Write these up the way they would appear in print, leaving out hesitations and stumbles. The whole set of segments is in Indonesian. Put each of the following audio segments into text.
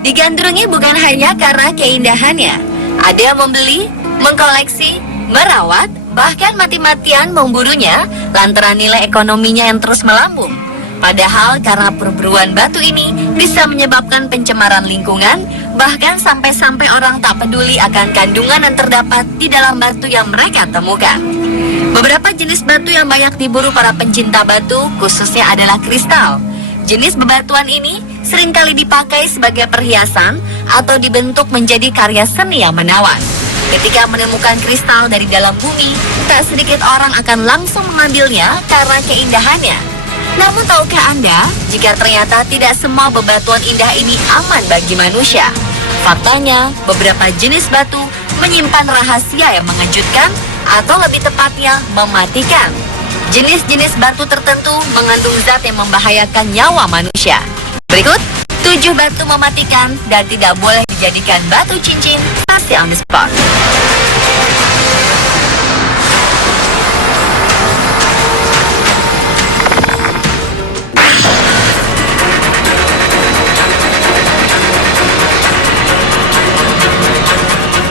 digandrungi bukan hanya karena keindahannya. Ada yang membeli, mengkoleksi, merawat, bahkan mati-matian memburunya lantaran nilai ekonominya yang terus melambung. Padahal karena perburuan batu ini bisa menyebabkan pencemaran lingkungan, bahkan sampai-sampai orang tak peduli akan kandungan yang terdapat di dalam batu yang mereka temukan. Beberapa jenis batu yang banyak diburu para pencinta batu khususnya adalah kristal. Jenis bebatuan ini seringkali dipakai sebagai perhiasan atau dibentuk menjadi karya seni yang menawan. Ketika menemukan kristal dari dalam bumi, tak sedikit orang akan langsung mengambilnya karena keindahannya. Namun tahukah Anda, jika ternyata tidak semua bebatuan indah ini aman bagi manusia? Faktanya, beberapa jenis batu menyimpan rahasia yang mengejutkan atau lebih tepatnya mematikan. Jenis-jenis batu tertentu mengandung zat yang membahayakan nyawa manusia. Berikut 7 batu mematikan dan tidak boleh dijadikan batu cincin pasti on the spot.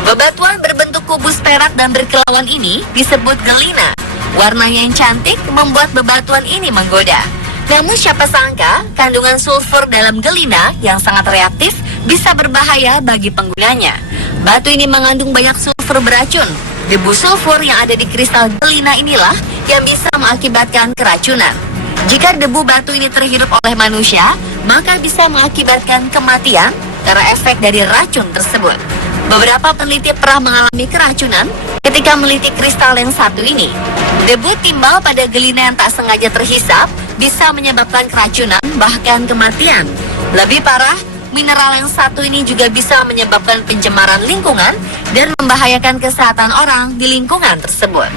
Bebatuan berbentuk kubus perak dan berkilauan ini disebut gelina. Warnanya yang cantik membuat bebatuan ini menggoda. Namun siapa sangka kandungan sulfur dalam gelina yang sangat reaktif bisa berbahaya bagi penggunanya. Batu ini mengandung banyak sulfur beracun. Debu sulfur yang ada di kristal gelina inilah yang bisa mengakibatkan keracunan. Jika debu batu ini terhirup oleh manusia, maka bisa mengakibatkan kematian karena efek dari racun tersebut. Beberapa peneliti pernah mengalami keracunan ketika meneliti kristal yang satu ini. Debu timbal pada gelina yang tak sengaja terhisap bisa menyebabkan keracunan bahkan kematian. Lebih parah, mineral yang satu ini juga bisa menyebabkan pencemaran lingkungan dan membahayakan kesehatan orang di lingkungan tersebut.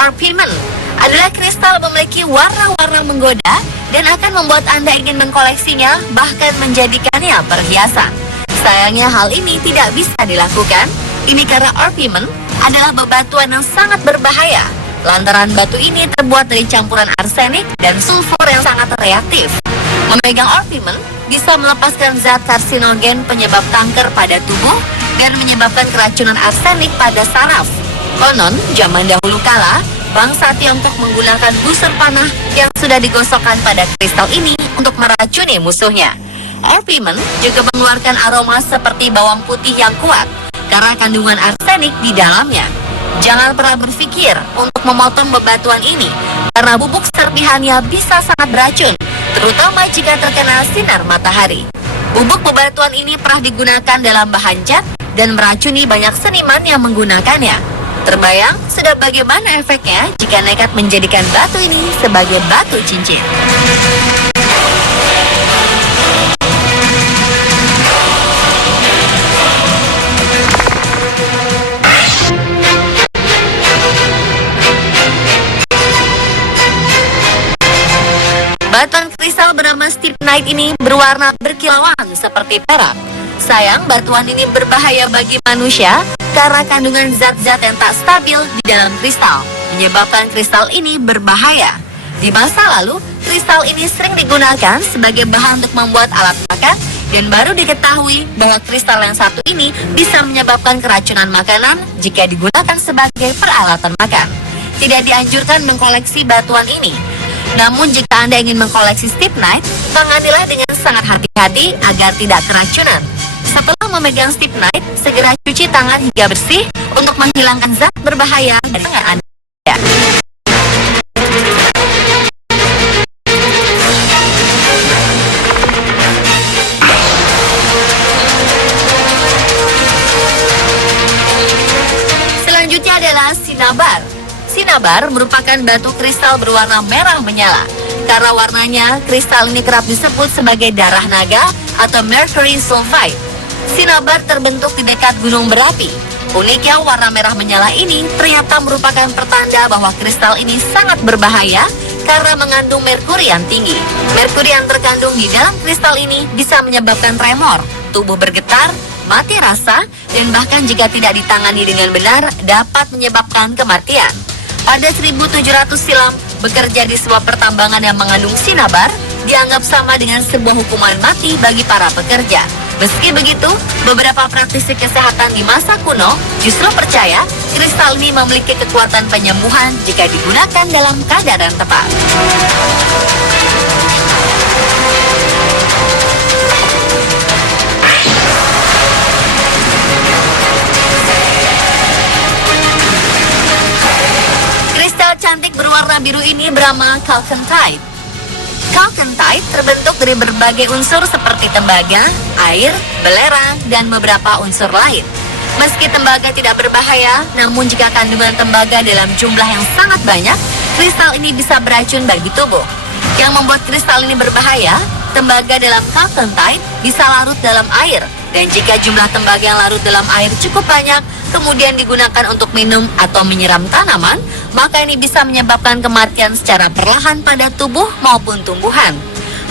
Orpiment adalah kristal memiliki warna-warna menggoda dan akan membuat Anda ingin mengkoleksinya, bahkan menjadikannya perhiasan. Sayangnya hal ini tidak bisa dilakukan. Ini karena orpiment adalah bebatuan yang sangat berbahaya. Lantaran batu ini terbuat dari campuran arsenik dan sulfur yang sangat reaktif. Memegang orpiment bisa melepaskan zat karsinogen penyebab kanker pada tubuh dan menyebabkan keracunan arsenik pada saraf. Konon, zaman dahulu kala, bangsa Tiongkok menggunakan busur panah yang sudah digosokkan pada kristal ini untuk meracuni musuhnya. Orpiment juga mengeluarkan aroma seperti bawang putih yang kuat karena kandungan arsenik di dalamnya. Jangan pernah berpikir untuk memotong bebatuan ini karena bubuk serpihannya bisa sangat beracun, terutama jika terkena sinar matahari. Bubuk bebatuan ini pernah digunakan dalam bahan cat dan meracuni banyak seniman yang menggunakannya. Terbayang sudah bagaimana efeknya jika nekat menjadikan batu ini sebagai batu cincin. Batuan kristal bernama stibnite ini berwarna berkilauan seperti perak. Sayang, batuan ini berbahaya bagi manusia karena kandungan zat-zat yang tak stabil di dalam kristal, menyebabkan kristal ini berbahaya. Di masa lalu, kristal ini sering digunakan sebagai bahan untuk membuat alat makan, dan baru diketahui bahwa kristal yang satu ini bisa menyebabkan keracunan makanan jika digunakan sebagai peralatan makan. Tidak dianjurkan mengkoleksi batuan ini. Namun jika Anda ingin mengkoleksi stibnite, tanganilah dengan sangat hati-hati agar tidak keracunan. Setelah memegang stibnite, segera cuci tangan hingga bersih untuk menghilangkan zat berbahaya dari tangan Anda. Selanjutnya adalah sinabar. Sinabar merupakan batu kristal berwarna merah menyala. Karena warnanya, kristal ini kerap disebut sebagai darah naga atau mercury sulfide. Sinabar terbentuk di dekat gunung berapi. Uniknya, warna merah menyala ini ternyata merupakan pertanda bahwa kristal ini sangat berbahaya karena mengandung merkuri yang tinggi. Merkuri yang terkandung di dalam kristal ini bisa menyebabkan tremor, tubuh bergetar, mati rasa, dan bahkan jika tidak ditangani dengan benar, dapat menyebabkan kematian. Pada 1700 silam, bekerja di sebuah pertambangan yang mengandung sinabar dianggap sama dengan sebuah hukuman mati bagi para pekerja. Meski begitu, beberapa praktisi kesehatan di masa kuno justru percaya kristal ini memiliki kekuatan penyembuhan jika digunakan dalam kadar yang tepat. Kristal cantik berwarna biru ini bernama Chalcantite. Chalcantite terbentuk dari berbagai unsur seperti tembaga, air, belerang, dan beberapa unsur lain. Meski tembaga tidak berbahaya, namun jika kandungan tembaga dalam jumlah yang sangat banyak, kristal ini bisa beracun bagi tubuh. Yang membuat kristal ini berbahaya, tembaga dalam Chalcantite bisa larut dalam air, dan jika jumlah tembaga yang larut dalam air cukup banyak, kemudian digunakan untuk minum atau menyiram tanaman, maka ini bisa menyebabkan kematian secara perlahan pada tubuh maupun tumbuhan.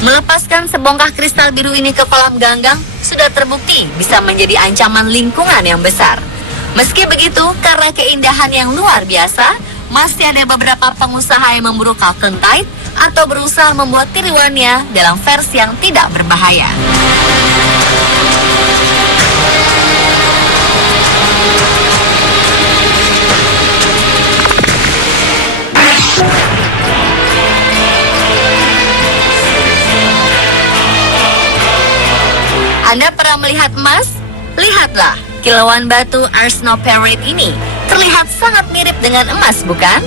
Melepaskan sebongkah kristal biru ini ke kolam ganggang sudah terbukti bisa menjadi ancaman lingkungan yang besar. Meski begitu, karena keindahan yang luar biasa, masih ada beberapa pengusaha yang memburu Chalcantite atau berusaha membuat tiruannya dalam versi yang tidak berbahaya. Anda pernah melihat emas? Lihatlah, kilauan batu arsenoperite ini terlihat sangat mirip dengan emas, bukan?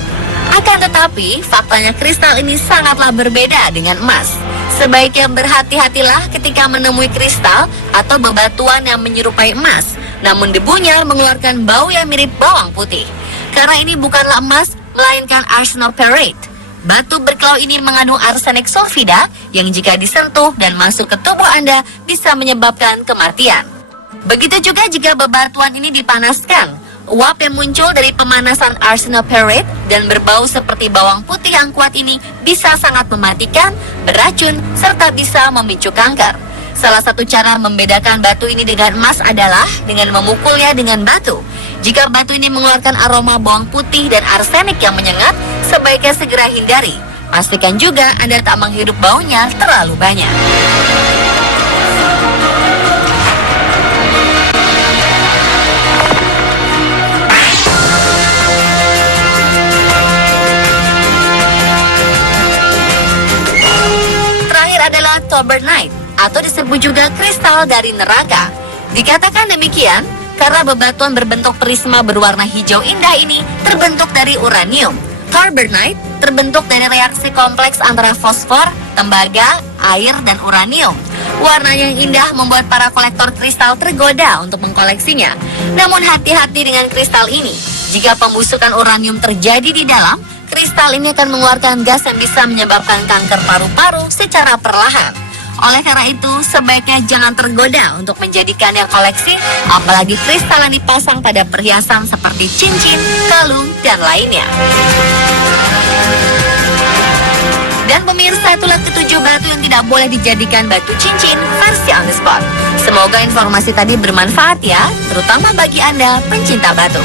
Akan tetapi, faktanya kristal ini sangatlah berbeda dengan emas. Sebaiknya berhati-hatilah ketika menemui kristal atau bebatuan yang menyerupai emas, namun debunya mengeluarkan bau yang mirip bawang putih. Karena ini bukanlah emas, melainkan arsenoperite. Batu berkilau ini mengandung arsenik sulfida yang jika disentuh dan masuk ke tubuh Anda bisa menyebabkan kematian. Begitu juga jika bebatuan ini dipanaskan. Uap yang muncul dari pemanasan arsenoperite dan berbau seperti bawang putih yang kuat ini bisa sangat mematikan, beracun, serta bisa memicu kanker. Salah satu cara membedakan batu ini dengan emas adalah dengan memukulnya dengan batu. Jika batu ini mengeluarkan aroma bawang putih dan arsenik yang menyengat, sebaiknya segera hindari. Pastikan juga Anda tak menghirup baunya terlalu banyak. Terakhir adalah Taubergnite, atau disebut juga kristal dari neraka. Dikatakan demikian karena bebatuan berbentuk prisma berwarna hijau indah ini terbentuk dari uranium. Taubergnite terbentuk dari reaksi kompleks antara fosfor, tembaga, air, dan uranium. Warnanya yang indah membuat para kolektor kristal tergoda untuk mengkoleksinya. Namun hati-hati dengan kristal ini. Jika pembusukan uranium terjadi di dalam, kristal ini akan mengeluarkan gas yang bisa menyebabkan kanker paru-paru secara perlahan. Oleh karena itu, sebaiknya jangan tergoda untuk menjadikannya koleksi, apalagi kristal yang dipasang pada perhiasan seperti cincin, kalung, dan lainnya. Dan pemirsa, itulah ketujuh batu yang tidak boleh dijadikan batu cincin versi on the spot. Semoga informasi tadi bermanfaat ya, terutama bagi Anda pencinta batu.